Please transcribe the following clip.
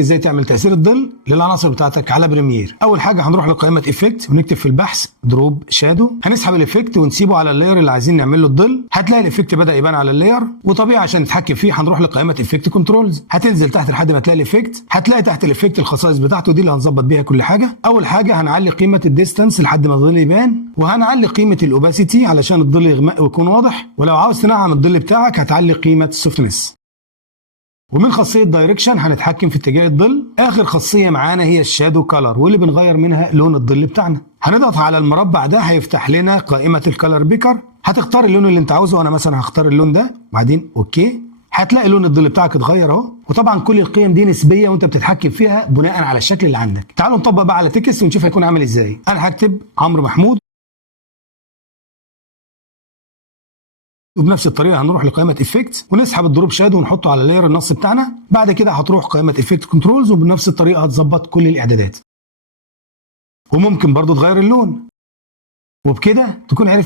ازاي تعمل تاثير الظل للعناصر بتاعتك على بريمير. اول حاجه هنروح لقائمه افكت ونكتب في البحث دروب شادو، هنسحب الافكت ونسيبه على اللاير اللي عايزين نعمل له الظل. هتلاقي الافكت بدا يبان على اللاير، وطبيعي عشان نتحكم فيه هنروح لقائمه افكت كنترولز، هتنزل تحت لحد ما تلاقي الافكت، هتلاقي تحت الافكت الخصائص بتاعته دي اللي هنظبط بيها كل حاجه. اول حاجه هنعلي قيمه الديستانس لحد ما الظل يبان، وهنعلي قيمه الاوباسيتي علشان الظل يغمق ويكون واضح، ولو عاوز تنعم الظل بتاعك هتعلي قيمه السوفتنس. ومن خاصيه دايركشن هنتحكم في اتجاه الظل. اخر خاصيه معانا هي الشادو كلر، واللي بنغير منها لون الظل بتاعنا. هنضغط على المربع ده هيفتح لنا قائمه الكلر بيكر، هتختار اللون اللي انت عاوزه، وانا مثلا هختار اللون ده، وبعدين اوكي. هتلاقي لون الظل بتاعك اتغير اهو، وطبعا كل القيم دي نسبيه وانت بتتحكم فيها بناء على الشكل اللي عندك. تعالوا نطبق بقى على تكست ونشوف هيكون عامل ازاي. انا هكتب عمرو محمود، وبنفس الطريقه هنروح لقائمه افكت ونسحب الدروب شادو ونحطه على لاير النص بتاعنا. بعد كده هتروح قائمه افكت كنترولز، وبنفس الطريقه هتظبط كل الاعدادات، وممكن برضو تغير اللون. وبكده تكون عرفت